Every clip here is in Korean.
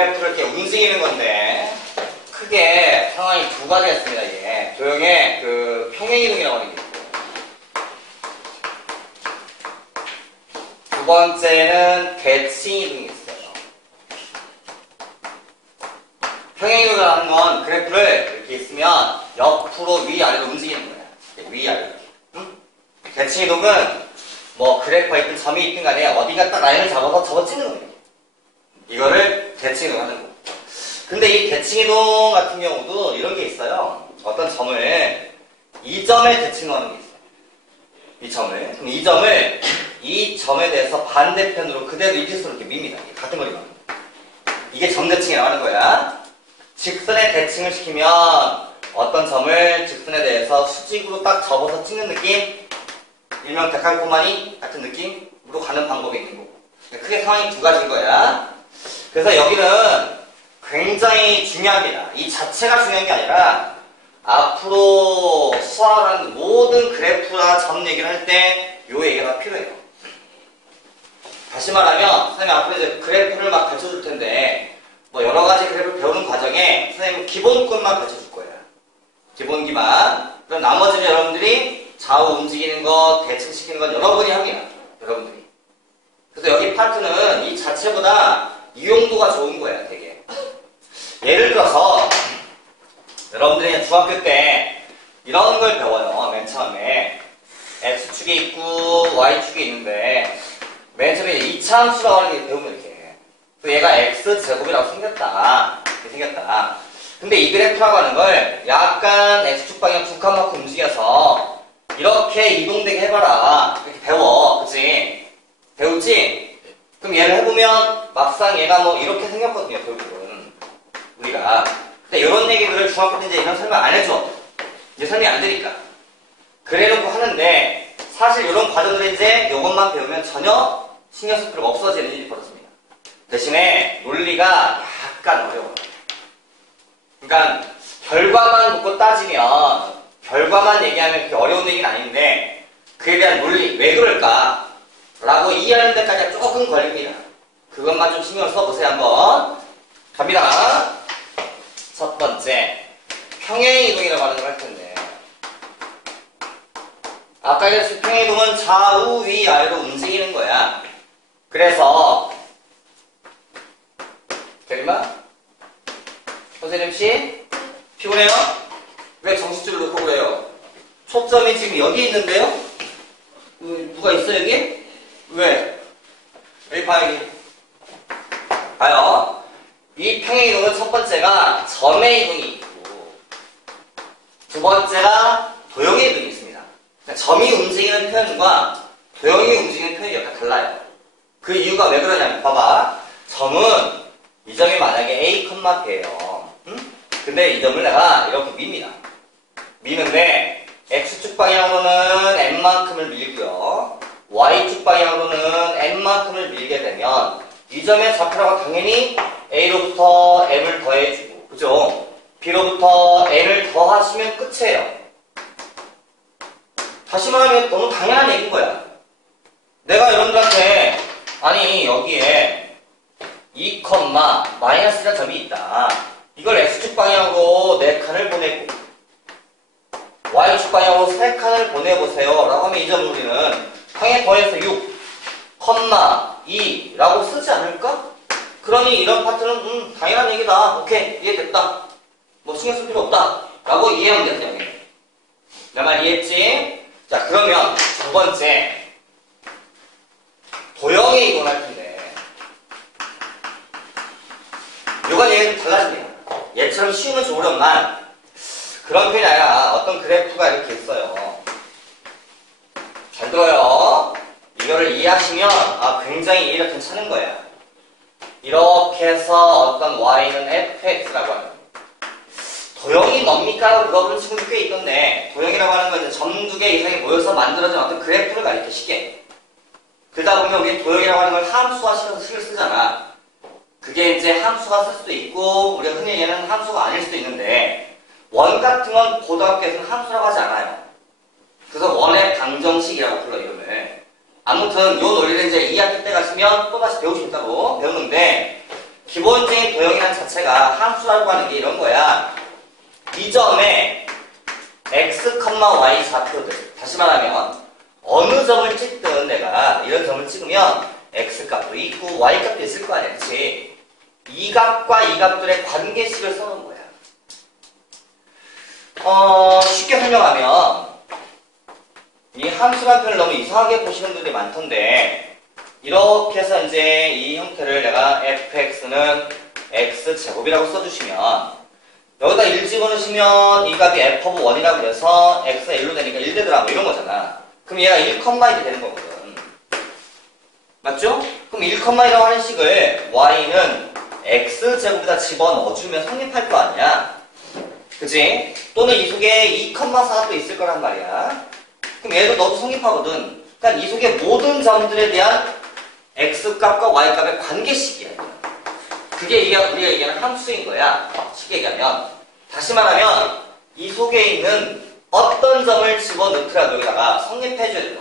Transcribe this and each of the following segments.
그래프를 이렇게 움직이는 건데, 크게 상황이 두 가지가 있습니다, 이게. 도형의 그 평행이동이라고 하는 게 있고. 두 번째는 대칭이동이 있어요. 평행이동이라고 하는 건 그래프를 이렇게 있으면 옆으로 위아래로 움직이는 거예요. 위아래로. 대칭이동은 뭐 그래프가 있든 점이 있든 간에 어디가 딱 라인을 잡아서 접어 찍는 거예요. 이거를 대칭이동 하는 거. 근데 이 대칭이동 같은 경우도 이런 게 있어요. 어떤 점을 이 점에 대칭하는 게 있어요. 이 점을. 그럼 이 점을 이 점에 대해서 반대편으로 그대로 이렇게서 이렇게 밉니다. 같은 거리만. 이게 점대칭이라고 하는 거야. 직선에 대칭을 시키면 어떤 점을 직선에 대해서 수직으로 딱 접어서 찍는 느낌? 일명 데칼코마니 같은 느낌으로 가는 방법이 있는 거고. 크게 상황이 두 가지인 거야. 그래서 여기는 굉장히 중요합니다. 이 자체가 중요한 게 아니라 앞으로 수학하는 모든 그래프나 점 얘기를 할 때 요 얘기가 필요해요. 다시 말하면 선생님이 앞으로 이제 그래프를 막 가르쳐 줄 텐데 뭐 여러 가지 그래프를 배우는 과정에 선생님은 기본권만 가르쳐 줄 거예요. 기본기만. 그럼 나머지는 여러분들이 좌우 움직이는 것, 대칭시키는 건 여러분이 합니다. 여러분들이. 그래서 여기 파트는 이 자체보다 이용도가 좋은 거예요, 되게. 예를 들어서 여러분들이 중학교 때 이런 걸 배워요. 맨 처음에 X축이 있고 Y축이 있는데 맨 처음에 2차 함수라고 하는 게 배우면 이렇게 또 얘가 X제곱이라고 생겼다. 이렇게 생겼다. 근데 이 그래프라고 하는 걸 약간 X축 방향 두 칸만큼 움직여서 이렇게 이동되게 해봐라. 이렇게 배워. 그치? 배우지? 그럼 얘를 해보면 막상 얘가 뭐 이렇게 생겼거든요. 결국은 우리가. 근데 이런 얘기들을 중학교 때 이제 이런 설명 안 해줘. 이제 설명이 안 되니까. 그래놓고 하는데 사실 이런 과정들을 이제 이것만 배우면 전혀 신경 쓸 필요가 없어지는 일이 벌어집니다. 대신에 논리가 약간 어려워요. 그러니까 결과만 놓고 따지면 결과만 얘기하면 그렇게 어려운 얘기는 아닌데 그에 대한 논리, 왜 그럴까? 라고 이해하는 데까지 조금 걸립니다. 그것만 좀 신경을 써보세요. 한번 갑니다. 첫 번째, 평행이동이라고 하는 걸 할 텐데 아까 얘기했듯이 평행이동은 좌우, 위, 아래로 움직이는 거야. 그래서 대리마? 선생님씨? 피곤해요? 왜 정수줄을 놓고 그래요? 초점이 지금 여기 있는데요? 누가 있어 여기? 왜? 여기 봐 여기. 봐요. 이 평행이동은 첫 번째가 점의 이동이 있고 두 번째가 도형의 이동이 있습니다. 그러니까 점이 움직이는 표현과 도형이 움직이는 표현이 약간 달라요. 그 이유가 왜 그러냐면 봐봐. 점은 이 점이 만약에 A, B예요. 근데 이 점을 내가 이렇게 밉니다. 미는데 X축 방향으로는 N만큼을 밀고요. Y축 방향으로는 N만큼을 밀게 되면 이 점의 좌표라고 당연히 A로부터 M을 더해주고 그죠? B로부터 N을 더하시면 끝이에요. 다시 말하면 너무 당연한 얘기인 거야. 내가 여러분들한테 아니 여기에 2, 마이너스라는 점이 있다. 이걸 X축 방향으로 4칸을 보내고 Y축 방향으로 3칸을 보내보세요 라고 하면 이 점을 우리는 항에 더해서 6, 2 라고 쓰지 않을까? 그러니 이런 파트는 당연한 얘기다. 오케이, 이해됐다. 뭐 신경 쓸 필요 없다 라고 이해하면 되는 얘기. 내 말 이해했지? 자, 그러면 두 번째 도형의 이동을 할 텐데 이건 얘가 좀 달라집니다. 얘처럼 쉬우면 좀 어렵만 그런 표현이 아니라 어떤 그래프가 이렇게 있어요. 잘 들어요. 이거를 이해하시면 굉장히 이해가 괜찮은 거예요. 이렇게 해서 어떤 y는 fx라고 하는 도형이 뭡니까? 라고 물어보는 친구도 꽤 있던데 도형이라고 하는 건 점 두 개 이상이 모여서 만들어진 어떤 그래프를 가리키시게 그러다 보면 우리 도형이라고 하는 걸 함수화 시켜서 식을 쓰잖아. 그게 이제 함수가 쓸 수도 있고 우리가 흔히 얘기하는 함수가 아닐 수도 있는데 원 같은 건 고등학교에서는 함수라고 하지 않아요. 그래서 원의 방정식이라고 불러 이름을. 아무튼 요 논리를 이제 2학기 때 가시면 또다시 배우시겠다고 배우는데 기본적인 도형이라는 자체가 함수라고 하는 게 이런 거야. 이 점에 x, y 좌표들. 다시 말하면 어느 점을 찍든 내가 이런 점을 찍으면 x 값도 있고 y 값도 있을 거 아니야. 그치? 이 값과 이 값들의 관계식을 써놓은 거야. 쉽게 설명하면 이 함수라는 표현을 너무 이상하게 보시는 분들이 많던데 이렇게 해서 이제 이 형태를 내가 fx는 x제곱이라고 써주시면 여기다 1 집어넣으시면 이 값이 f(1)이라고 해서 x가 1로 되니까 1되더라 뭐 이런 거잖아. 그럼 얘가 1,1이 되는 거거든. 맞죠? 그럼 1,1이라고 하는 식을 y는 x제곱에다 집어넣어주면 성립할 거 아니야. 그치? 또는 이 속에 2,4가 또 있을 거란 말이야. 그럼 얘도 너도 성립하거든. 그러니까 이 속에 모든 점들에 대한 x값과 y값의 관계식이야. 그게 우리가 얘기하는 함수인 거야. 쉽게 얘기하면. 다시 말하면 이 속에 있는 어떤 점을 집어넣더라도 여기다가 성립해줘야 된다.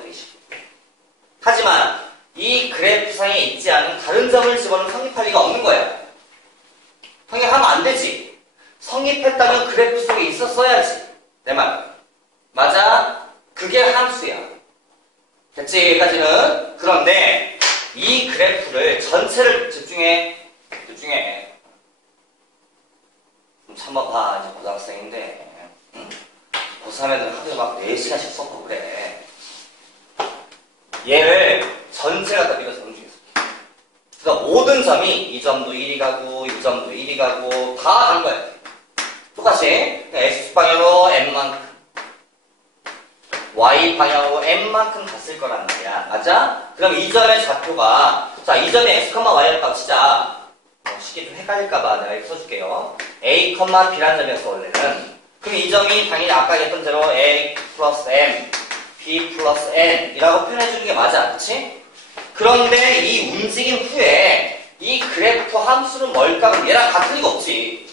하지만 이 그래프상에 있지 않은 다른 점을 집어넣으면 성립할 리가 없는 거야. 성립하면 안 되지. 성립했다면 그래프 속에 있었어야지. 내 말. 맞아? 그게 함수야. 됐지? 여기까지는. 그런데 이 그래프를 전체를 집중해. 좀 참아봐. 이제 고등학생인데. 응? 고3 애들 하루에 막 4시간씩 썼고 그래. 얘를 전체 갖다 밀어서 움직였어. 그러니까 모든 점이 이 점도 1이 가고 이 점도 1이 가고 다 간 거야. 똑같이 X방향으로 M만큼 Y방향으로 M만큼 갔을 거란 말이야. 맞아? 그럼 이 점의 좌표가 자, 이 점의 X, Y를 값이자 쉽게 좀 헷갈릴까봐 내가 이렇게 써줄게요. A, B라는 점이었어 원래는. 그럼 이 점이 당연히 아까 했던 대로 A 플러스 M, B 플러스 N 이라고 표현해주는 게 맞아. 그치? 그런데 이 움직임 후에 이 그래프 함수는 뭘까? 그럼 얘랑 같을 리가 없지.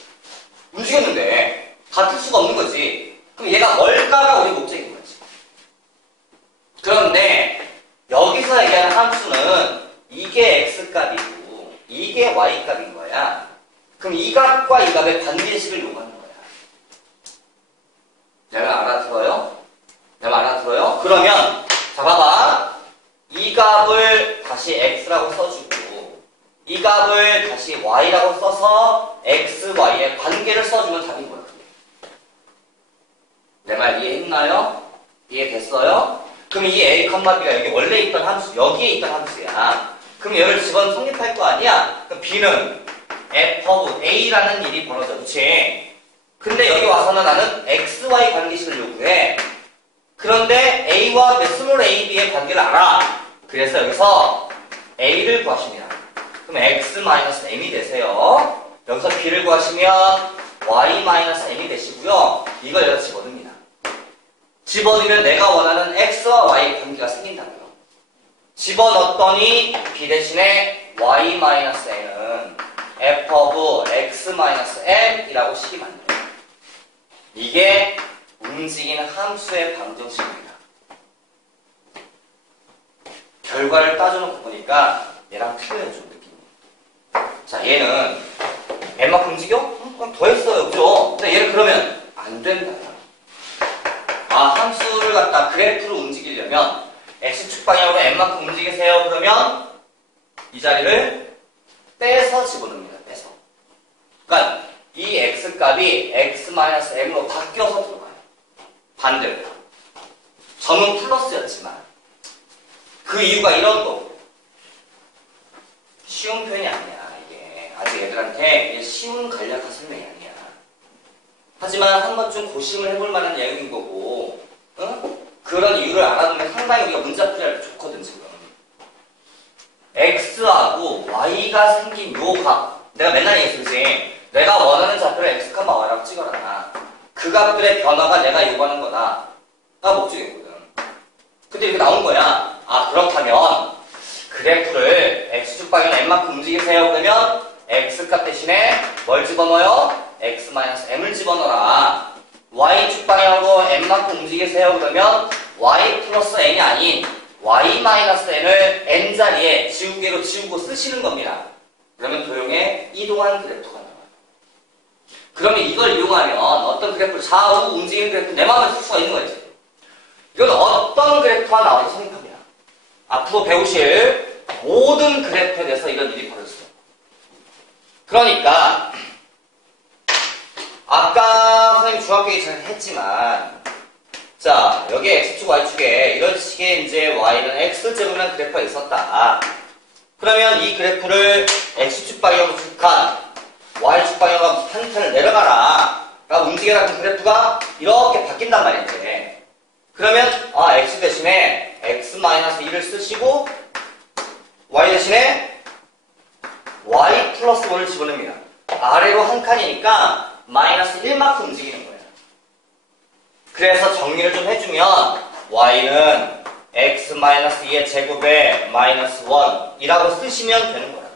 움직였는데 같을 수가 없는 거지. 그럼 얘가 뭘까가 우리 목적인 거지. 그런데 여기서 얘기하는 함수는 이게 x값이고 이게 y값인 거야. 그럼 이 값과 이 값의 관계식을 요구하는 거야. 내가 알아들어요? 내가 알아들어요? 그러면 자 봐봐. 이 값을 다시 x라고 써주고 이 값을 다시 y라고 써서 x, y의 관계를 써주면 답인 거야. 내 말 이해했나요? 이해됐어요? 그럼 이 a, b가 여기 원래 있던 함수, 여기에 있던 함수야. 그럼 얘를 집어넣으면 성립할 거 아니야? 그럼 b는 f of a라는 일이 벌어져. 그치? 근데 여기 와서는 나는 x, y 관계식을 요구해. 그런데 a와 스몰 a, b의 관계를 알아. 그래서 여기서 a를 구하십니다. 그럼 x-m이 되세요. 여기서 b를 구하시면 y-m이 되시고요. 이걸 여기다 집어넣습니다. 집어넣으면 내가 원하는 x와 y 관계가 생긴다고요. 집어넣었더니 b 대신에 y-n은 f of x-m이라고 식이 만들어요. 이게 움직이는 함수의 방정식입니다. 결과를 따져놓고 보니까 얘랑 틀려요, 좀 느낌이. 자, 얘는 n만큼 움직여? 그럼 더했어요, 그죠? 근데 얘는 그러면 안 된다. 아, 함수를 갖다 그래프로 움직이려면 x축 방향으로 n만큼 움직이세요. 그러면 이 자리를 빼서 집어넣습니다. 빼서. 그러니까 이 x값이 x-m으로 바뀌어서 들어가요. 반대로. 점은 플러스였지만 그 이유가 이런 거고. 쉬운 표현이 아니야. 이게 아직 애들한테 쉬운 간략한 설명이 아니야. 하지만 한 번쯤 고심을 해볼 만한 내용인 거고, 응? 그런 이유를 알아두면 상당히 우리가 문자풀이할 때 좋거든. 지금 x하고 y가 생긴 요 값, 내가 맨날 얘기했지. 내가 원하는 좌표를 x, y라고 찍어라. 그 값들의 변화가 내가 요구하는 거다. 가 목적이거든. 근데 이렇게 나온 거야. 아, 그렇다면 그래프를 x축 방향 n만큼 움직이세요. 그러면 x값 대신에 뭘 집어넣어요? x-m을 집어넣어라. y축 방향으로 n만큼 움직이세요. 그러면 y 플러스 n이 아닌 y-n을 n자리에 지우개로 지우고 쓰시는 겁니다. 그러면 도형의 이동한 그래프가 나와요. 그러면 이걸 이용하면 어떤 그래프를 좌우 움직이는 그래프 내 마음에 쓸 수가 있는 거지. 이건 어떤 그래프가 나와도 성립합니다. 앞으로 배우실 모든 그래프에 대해서 이런 일이 벌어졌어요. 그러니까 아까 선생님 중학교 얘기를 했지만 자 여기 x축 y축에 이런 식의 이제 y는 x제곱이라는 그래프가 있었다. 그러면 이 그래프를 x축 방향으로 간 y축 방향으로 한 칸을 내려가라 라고 움직여라 그 그래프가 이렇게 바뀐단 말인데 그러면 x 대신에 x-1을 쓰시고 y 대신에 y 플러스 1을 집어넣습니다. 아래로 한 칸이니까 마이너스 1만큼 움직이는 거예요. 그래서 정리를 좀 해주면 y는 x-2의 제곱에 마이너스 1이라고 쓰시면 되는 거예요.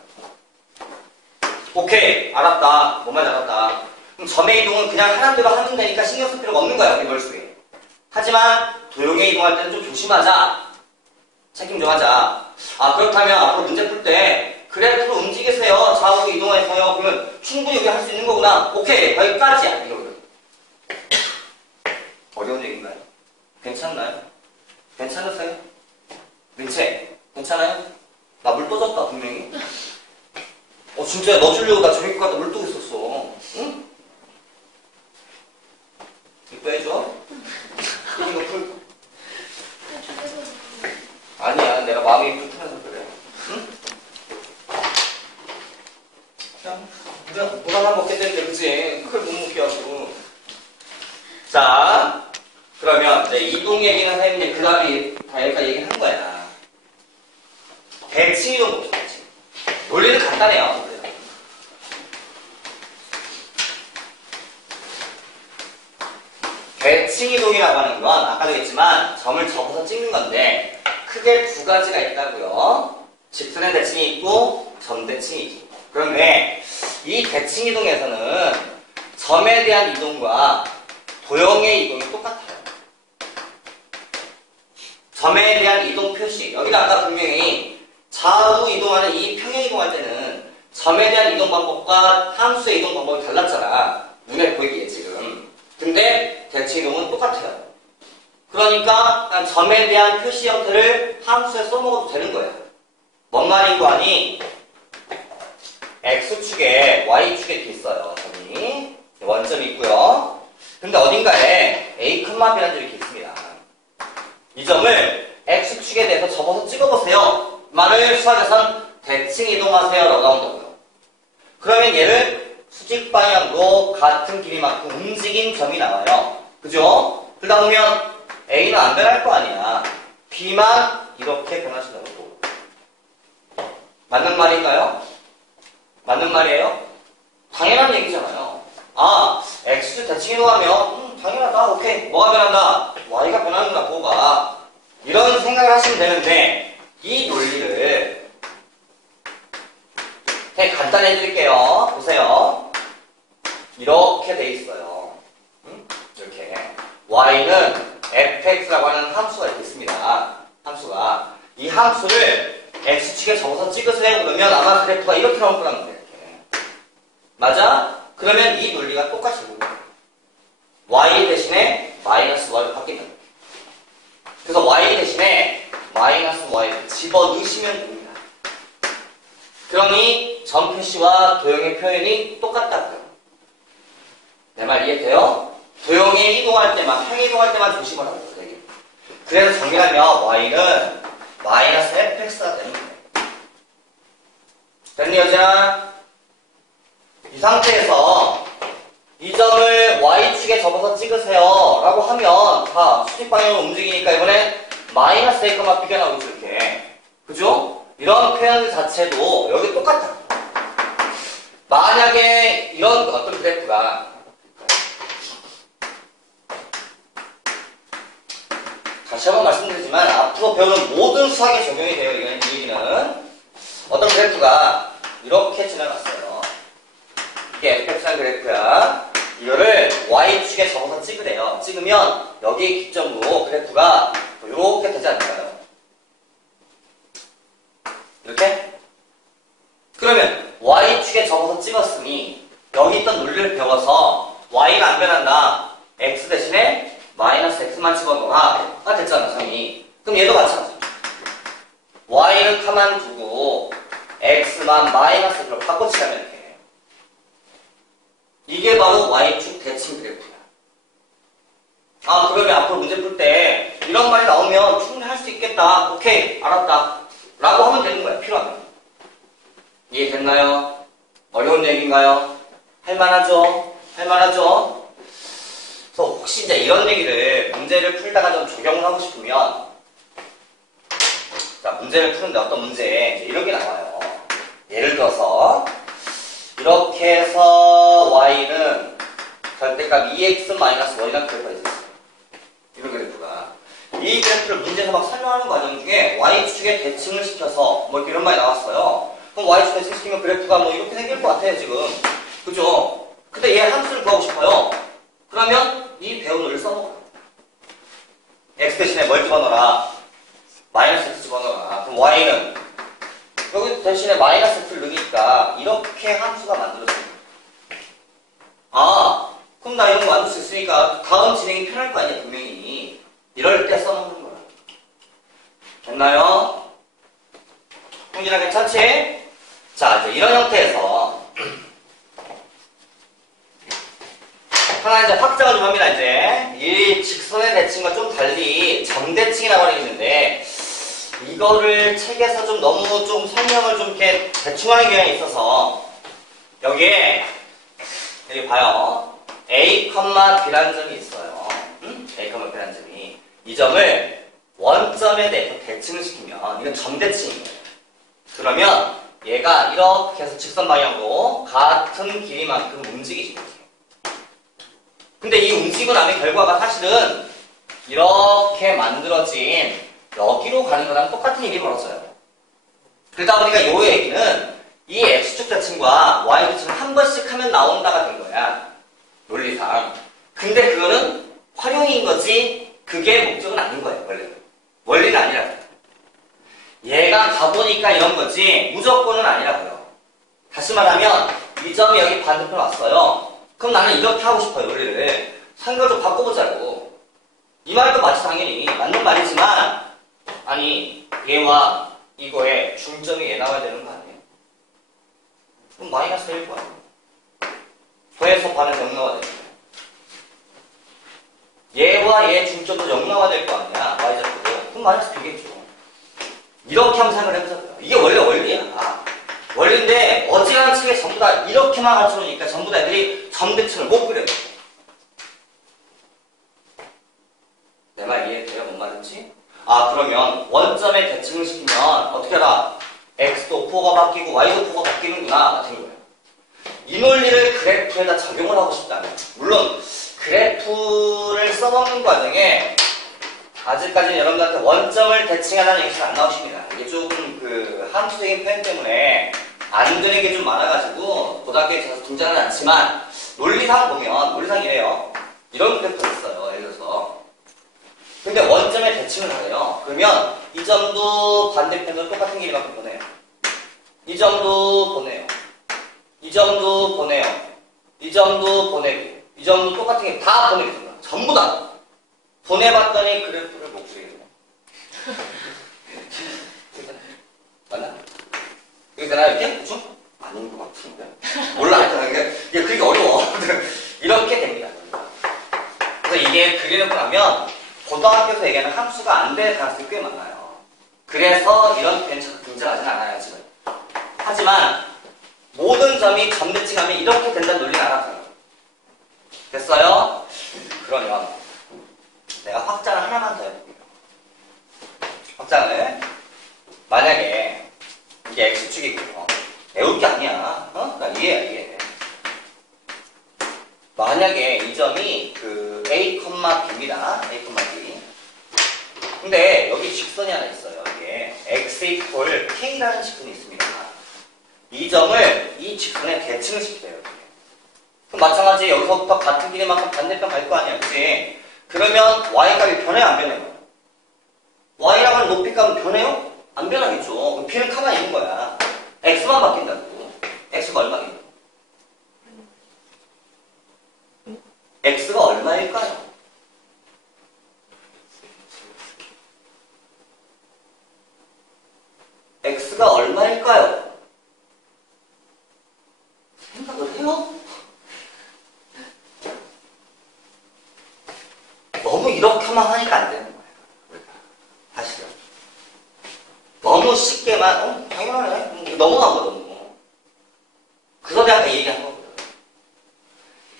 오케이 알았다. 뭔 말인지 알았다. 그럼 점의 이동은 그냥 하는 대로 하면 되니까 신경 쓸 필요가 없는 거야 우리 머릿속에. 하지만 도형에 이동할 때는 좀 조심하자. 책임 좀 하자. 그렇다면 앞으로 문제 풀 때 그래프로 움직이세요. 좌우로 이동해서요. 그러면 충분히 여기 할 수 있는 거구나. 오케이 거기까지야. 이거는 어려운 얘기인가요? 괜찮나요? 괜찮으세요? 민채 괜찮아요? 나 물 떠졌다 분명히. 진짜 너 주려고 나 저기 가다 물 뜨고 있었어. 응? 이거 해줘. 이거 풀. 아니야 내가 마음이 불편해서 그래. 응? 그냥 물 하나 먹게 되는데 그치? 그걸 못 먹게 하고. 자 그러면 이제 이동 얘기는 선생님이 그 다음에 다 여기까지 얘기한 거야. 대칭 이동 보죠. 대칭. 논리는 간단해요. 대칭 이동이라고 하는 건 아까도 했지만 점을 접어서 찍는 건데 크게 두 가지가 있다고요. 직선의 대칭이 있고 점 대칭이 있고. 그런데 이 대칭 이동에서는 점에 대한 이동과 도형의 이동이 똑같아요. 점에 대한 이동 표시. 여기다 아까 분명히 좌우 이동하는 이 평행 이동할 때는 점에 대한 이동 방법과 함수의 이동 방법이 달랐잖아. 눈에 보이기에 지금. 근데 대칭 이동은 똑같아요. 그러니까 점에 대한 표시 형태를 함수에 써먹어도 되는 거예요. 뭔 말인고 하니 x축에 y축에 이렇게 있어요. 점이 원점이 있고요. 근데 어딘가에 a, b라는 점이 이렇게 있습니다. 이 점을 x축에 대해서 접어서 찍어보세요. 말을 수학에선 대칭 이동하세요 라고 나온다고요. 그러면 얘를 수직 방향으로 같은 길이만큼 움직인 점이 나와요. 그죠? 그러다 보면 A는 안 변할 거 아니야. B만 이렇게 변하신다고. 맞는 말인가요? 맞는 말이에요? 당연한 얘기잖아요. X축 대칭 이동하면 당연하다. 오케이. 뭐가 변한다? Y가 변하는구나. 뭐가. 이런 생각을 하시면 되는데 이 논리를 되게 간단히 해드릴게요. 보세요. 이렇게 돼 있어요. 이렇게. Y는 fx라고 하는 함수가 이렇게 있습니다. 함수가. 이 함수를 x축에 접어서 찍으세요. 그러면 아마 그래프가 이렇게 나올 거란 말이에요. 이렇게. 맞아? 그러면 이 논리가 똑같이 보여요. y 대신에 마이너스 y로 바뀌는 거예요. 그래서 y 대신에 마이너스 y를 집어넣으시면 됩니다. 그러니 점 표시와 도형의 표현이 똑같다고요. 내 말 이해돼요? 도형에 이동할 때만, 평행 이동할 때만 조심을 하고 있어요. 그래서 정리하면 y는 마이너스 fx가 되는 거예요. 됐니 여자? 이 상태에서 이 점을 y축에 접어서 찍으세요 라고 하면 다 수직 방향으로 움직이니까 이번엔 마이너스 a값만 비가 나오죠. 이렇게. 그죠? 이런 표현 자체도 여기 똑같아. 만약에 이런 어떤 그래프가 다시 한번 말씀드리지만 앞으로 배우는 모든 수학에 적용이 돼요. 이 얘기는 어떤 그래프가 이렇게 지나갔어요. 이게 fx라는 그래프야. 이거를 y축에 접어서 찍으래요. 찍으면 여기 기점으로 그래프가 이렇게 되지 않을까요? 이렇게? 그러면 찍었으니 여기 있던 논리를 배워서 y는 안 변한다. x 대신에 마이너스 x만 집어넣어라. 가 됐잖아, 성이. 그럼 얘도 마찬가지. y는 가만 두고 x만 마이너스 x로 바꿔치자면 이렇게. 이게 바로 y축 대칭 그래프야. 아, 그러면 앞으로 문제 풀 때 이런 말이 나오면 충분히 할 수 있겠다. 오케이, 알았다. 라고 하면 되는 거야, 필요하면. 이해됐나요? 어려운 얘기인가요? 할만하죠? 할만하죠? 그래서 혹시 이제 이런 얘기를 문제를 풀다가 좀 적용을 하고 싶으면, 자, 문제를 푸는데 어떤 문제에 이제 이런 게 나와요. 예를 들어서 이렇게 해서 y는 절대값 2x-y이라는 그래프가 있어요. 이런 그래프가. 이 그래프를 문제에서 막 설명하는 과정 중에 y축에 대칭을 시켜서 뭐 이런 말이 나왔어요. 그럼 y축 대칭시키면 그래프가 뭐 이렇게 생길 것 같아요, 지금. 그죠? 근데 얘 함수를 구하고 싶어요. 그러면 이 배운 논리를 써먹어요. x 대신에 뭘 집어넣어라? 마이너스 x 집어넣어라. 그럼 y는 여기 대신에 마이너스 x를 넣으니까 이렇게 함수가 만들어져요. 아, 그럼 나 이런 거 만들 수 있으니까 다음 진행이 편할 거 아니야, 분명히. 이럴 때 써먹는 거야. 됐나요? 홍진아 괜찮지? 자, 이제 이런 형태에서 하나 이제 확장을 좀 합니다, 이제. 이 직선의 대칭과 좀 달리 정대칭이라고 하는 게 있는데, 이거를 책에서 좀 너무 좀 설명을 좀 이렇게 대충 하는 경향이 있어서, 여기에, 여기 봐요. A, B라는 점이 있어요. A, B라는 점이. 이 점을 원점에 대해서 대칭을 시키면, 이건 정대칭이에요. 그러면 얘가 이렇게 해서 직선 방향으로 같은 길이만큼 움직이시면 돼요. 근데 이 움직이고 나면 결과가 사실은 이렇게 만들어진 여기로 가는 거랑 똑같은 일이 벌어져요. 그러다 보니까 요 얘기는 이 x축 대칭과 y 대칭을 한 번씩 하면 나온다가 된 거야. 논리상. 근데 그거는 활용인 거지 그게 목적은 아닌 거예요, 원래는. 원리는 아니라고요. 얘가 가보니까 이런 거지 무조건은 아니라고요. 다시 말하면 이 점이 여기 반대편 왔어요. 그럼 나는 이렇게 하고 싶어요, 논리를. 생각을 좀 바꿔보자고. 이 말도 맞지, 당연히. 맞는 말이지만, 아니, 얘와 이거에 중점이 얘 나와야 되는 거 아니에요? 그럼 마이너스 될 거야. 더해서 반에서 0 나와야 되는 거야. 얘와 얘 중점도 0 나와야 될 거 아니야, y좌표도. 그럼 마이너스 되겠죠. 이렇게 한번 생각을 해보자고요. 이게 원래 원리야. 원리인데 어지간한 책에 전부 다 이렇게만 가르쳐놓으니까 전부 다 애들이 점대칭을 못 그려요. 내 말 이해돼요? 뭔 말인지? 아, 그러면 원점에 대칭을 시키면 어떻게 알아? x도 부호가 바뀌고 y도 부호가 바뀌는구나 같은 거예요. 이 논리를 그래프에다 적용을 하고 싶다면, 물론 그래프를 써먹는 과정에 아직까지는 여러분들한테 원점을 대칭하라는 얘기가 안 나오십니다. 이게 조금 그 함수적인 표현 때문에 안 되는 게 좀 많아가지고 고등학교에 있어서 등장은 않지만 논리상 보면 논리상 이래요. 이런 그래프가 있어요. 예를 들어서. 근데 원점에 대칭을 하래요. 그러면 이 점도 반대편으로 똑같은 길이만큼 보내요. 이 점도 보내요. 이 점도 보내요. 이 점도 보내고 이 점도 똑같은 게 다 보내게 됩니다. 전부 다. 보내봤더니 그래프를 못 그리겠네. 맞나? 이게 되나 이렇게? 그쵸? 아닌 것 같은데. 몰라, 하여튼 이게 그리기 어려워. 이렇게 됩니다. 그래서 이게 그리려고 하면 고등학교에서 얘기하는 함수가 안 될 가능성이 꽤 많아요. 그래서 이런 표현이 자꾸 등장하진 않아요, 지금. 하지만 모든 점이 점대칭하면 이렇게 된다는 논리는 알아서요. 됐어요? 그러면 내가 확장을 하나만 더 해볼게요. 확장을. 만약에 이게 x축이고요. 외울 게 아니야. 나 이해야, 이해. 만약에 이 점이 그 a, b입니다. a, b. 근데 여기 직선이 하나 있어요. 이게 x equal k라는 직선이 있습니다. 이 점을 이 직선에 대칭을 시켜요. 그럼 마찬가지 여기서부터 같은 길이만큼 반대편 갈 거 아니야, 그치? 그러면 y값이 변해요, 안 변해요? y라고 하는 높이값은 변해요? 안 변하겠죠. 그럼 b는 가만히 있는 거야. x만 바뀐다고. x가 얼마겠니? x가 얼마일까요? x가 얼마일까요? 생각을 해요? 너무 이렇게만 하니까 안 되는 거예요. 사실은. 너무 쉽게만, 당연하네. 넘어가거든요. 그래서 내가 아까 얘기한 거거든.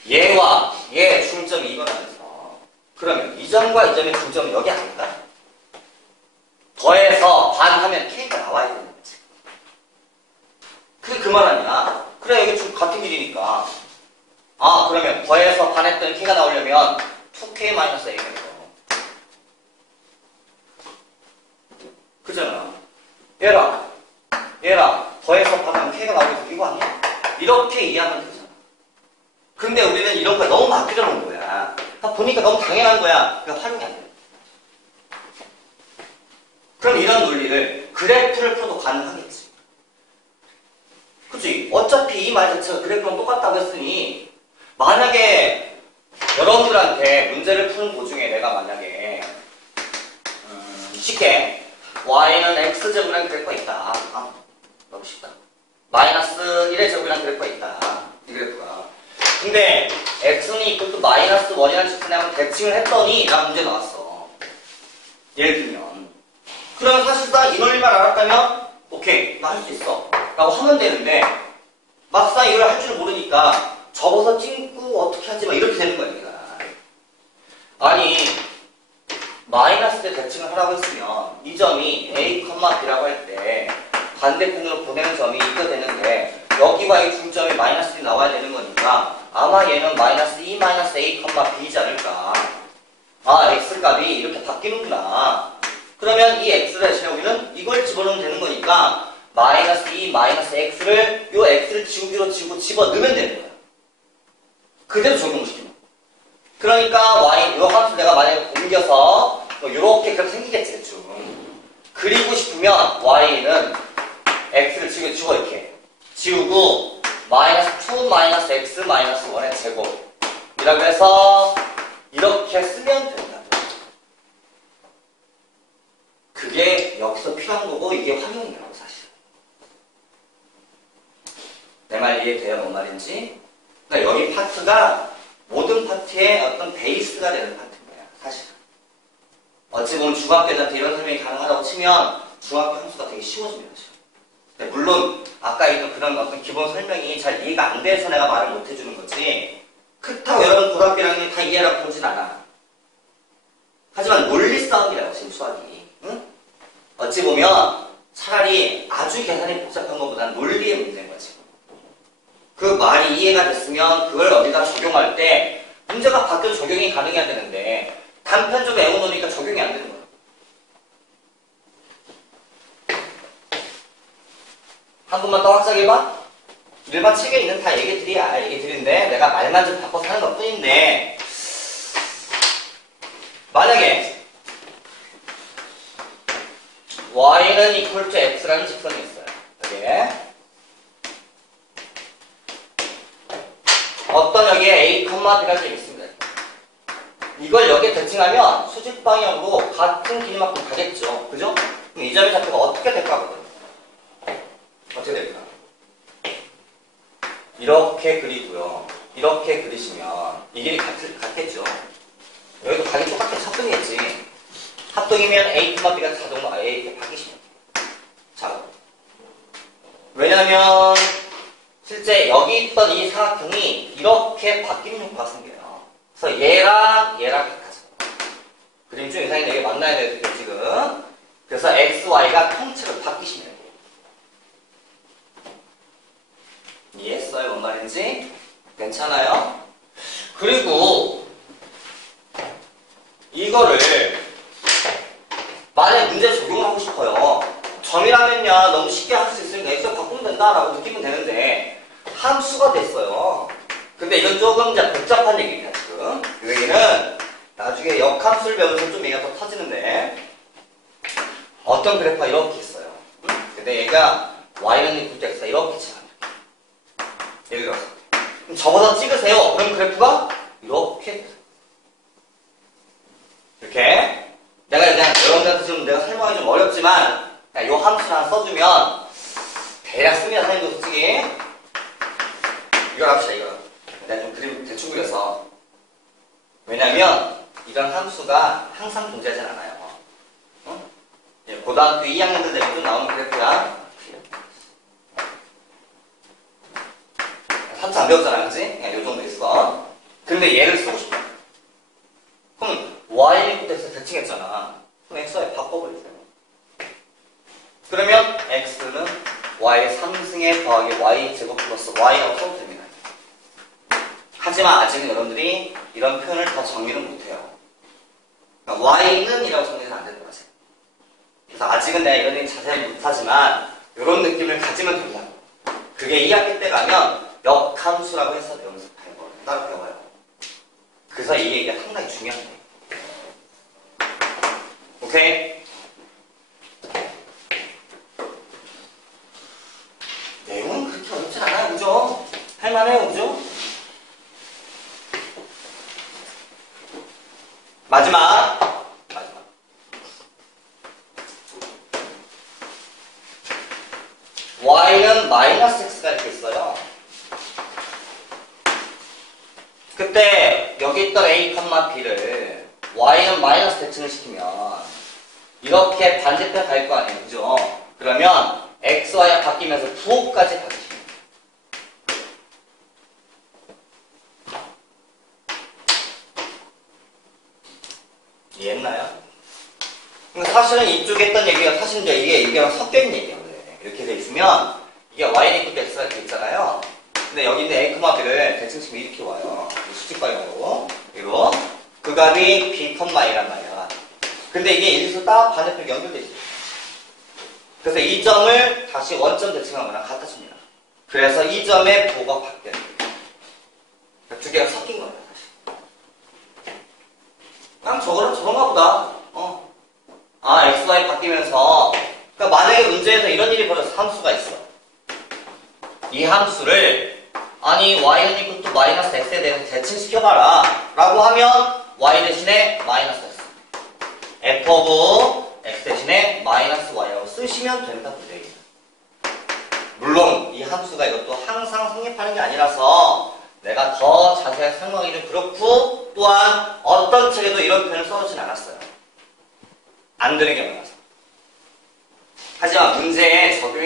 얘와 얘 중점이 이거라면서. 그러면 이 점과 이 점의 중점은 여기 아닐까? 더해서 반하면 K가 나와야 되는 거지. 그게 그 말 아니야. 그래, 여기 좀 같은 길이니까. 아, 그러면 더해서 반했더니 K가 나오려면 2K-A겠죠. 그잖아. 얘랑 더해서 반하면 K가 나오겠어. 이거 아니야? 이렇게 이해하면 되잖아. 근데 우리는 이런 거에 너무 맡기려 놓은 거야. 보니까 너무 당연한 거야. 그러니까 활용이 안 돼. 그럼 이런 논리를 그래프를 풀어도 가능하겠지. 그치? 어차피 이 말 자체가 그래프랑 똑같다고 했으니 만약에 여러분들한테 문제를 푸는 도중에 내가 만약에 쉽게 y는 x제곱이라는 그래프가 있다. 너무 쉽다. 마이너스 1의 제곱이라는 그래프가 있다. 이 그래프가. 근데 x는 이것도 마이너스 1이라는 직선에 한번 대칭을 했더니 나 문제 나왔어. 예를 들면. 그러면 사실상 이 논리만 알았다면 오케이, 나 할 수 있어 라고 하면 되는데 막상 이걸 할 줄 모르니까 접어서 찍고 어떻게 하지 막 이렇게 되는 거야. 얘가. 아니 마이너스에 대칭을 하라고 했으면 이 점이 a, b라고 할 때 반대편으로 보내는 점이 이거 되는데 여기와 이 중점이 마이너스 1이 나와야 되는 거니까 아마 얘는 마이너스 2, 마이너스 a, b이지 않을까. 아, x값이 이렇게 바뀌는구나. 그러면 이 x를 대신에 우리는 이걸 집어넣으면 되는 거니까 마이너스 2, 마이너스 x를 요 x를 지우기로 집어넣으면 되는 거야. 그대로 적용시키면. 그러니까 y, 요 함수 내가 만약에 옮겨서 요렇게 그렇게 생기겠지, 대충. 그리고 싶으면 y는 x를 지우고 이렇게 지우고 마이너스 2 마이너스 x 마이너스 1의 제곱이라고 해서 이렇게 쓰면 된다. 그게 여기서 필요한 거고 이게 활용이라고 사실. 내 말 이해돼요? 뭔 말인지? 그러니까 여기 파트가 모든 파트의 어떤 베이스가 되는 파트인 거야. 사실. 어찌 보면 중학교 애들한테 이런 설명이 가능하다고 치면 중학교 함수가 되게 쉬워집니다. 물론 아까 있던 그런 어떤 기본 설명이 잘 이해가 안 돼서 내가 말을 못 해주는 거지 그렇다고 여러분 고등학교 1학년이 다 이해하라고 그러진 않아. 하지만 논리 싸움이라고 지금 수학이. 응? 어찌 보면 차라리 아주 계산이 복잡한 것보다는 논리의 문제인 거야 지금. 그 말이 이해가 됐으면 그걸 어디다 적용할 때 문제가 바뀌어도 적용이 가능해야 되는데 단편적으로 외워놓으니까 적용이 안 되는 거야. 한 번만 더 확장해봐. 일반 책에 있는 다 얘기들인데 내가 말만 좀 바꿔서 하는 것 뿐인데 만약에 y는 equal to x라는 직선이 있어요. 여기에 어떤 여기에 a, b라는 점이 있습니다. 이걸 여기에 대칭하면 수직 방향으로 같은 길이만큼 가겠죠. 그죠? 그럼 이 점의 좌표가 어떻게 될까 하거든요. 어떻게 될까? 이렇게 그리고요. 이렇게 그리시면 이 길이 같겠죠. 여기도 각이 똑같이 합동이겠지. 합동이면 A, B가 자동으로 A 이렇게 바뀌시면 돼요. 자, 왜냐면 실제 여기 있던 이 삼각형이 이렇게 바뀌는 효과가 생겨요. 그래서 얘랑 같아져. 그림 중 이상이 되게 만나야 돼요 지금. 그래서 X, Y가 통째로 바뀌시면 돼요. 이해했어요? 뭔 말인지? 괜찮아요? 그리고 이거를 만약에 문제 적용을 하고 싶어요. 점이라면요 너무 쉽게 할 수 있으니까 X를 바꾸면 된다라고 느끼면 되는데 함수가 됐어요. 근데 이건 조금 이제 복잡한 얘기입니다 지금. 이 얘기는 나중에 역함수를 배우면서 좀 얘기가 더 터지는데 어떤 그래프가 이렇게 있어요. 근데 얘가 Y는 equal to X가 이렇게 치면 예를 들어서 그럼 접어서 찍으세요. 그럼 그래프가 이렇게 피해야 돼. 이렇게 내가 그냥 여러분들한테 좀 내가 설명이 좀 어렵지만 요 함수 하나 써주면 대략 씁니다. 선생님도 솔직히 이걸 합시다. 이거 내가 좀 그림 대충 그려서 왜냐면 이런 함수가 항상 존재하진 않아요. 고등학교 2학년들 되면 좀 나오는 그래프야. 한참 안 배웠잖아, 그치? 요 정도 있어. 근데 얘를 쓰고 싶어. 그럼 y x에서 대칭했잖아. 그럼 x와 바꿔버리세요. 그러면 x는 y 3승에 더하기 y 제곱 플러스 y라고 써도 됩니다. 하지만 아직은 여러분들이 이런 표현을 더 정리를 못해요. 그러니까 y는 이라고 정리는 안 되는 거지. 그래서 아직은 내가 이런 얘기 자세히 못하지만 이런 느낌을 가지면 됩니다. 그게 2학기 때 가면 역함수라고 해서 배우면서 따로 배워요. 그래서 이게 상당히 중요한 거예요. 오케이? 내용은 그렇게 어렵진 않아요, 그죠? 할만해요, 그죠? 마지막. y는 마이너스 x가 이렇게 있어요. 그때 여기 있던 a, b를 y는 마이너스 대칭을 시키면 이렇게 반대편 갈 거 아니에요, 그죠? 그러면 x, y가 바뀌면서 부호까지 바뀌십니다. 이해했나요? 사실은 이쪽에 했던 얘기가 사실 이제 이게 섞여있는 얘기예요. 이렇게 돼 있으면 이게 y는 이렇게 x가 이렇게 있잖아요. 근데 여기 있는 a, b를 대칭시키면 이렇게 와요. 수직방향으로. 그리고 그 값이 b, 이란 말이야. 근데 이게 일수 딱 반대편 연결돼 있어요. 그래서 이 점을 다시 원점 대칭하거나 갖다 줍니다. 그래서 이 점의 부호가 바뀌어요. 두 개가 섞인 거예요, 다시. 그냥 저거랑 저런가 보다. x, y 바뀌면서 그러니까 만약에 문제에서 이런 일이 벌어서 함수가 있어. 이 함수를 아니 y는 이것도 마이너스 x에 대해서 대칭시켜봐라 라고 하면 y 대신에 마이너스 x f of x 대신에 마이너스 y라고 쓰시면 된다 문제입니다. 물론 이 함수가 이것도 항상 성립하는 게 아니라서 내가 더 자세히 설명하기는 그렇고 또한 어떤 책에도 이런 표현을 써놓진 않았어요. 안 되는 게 많아서. 하지만 문제에 적용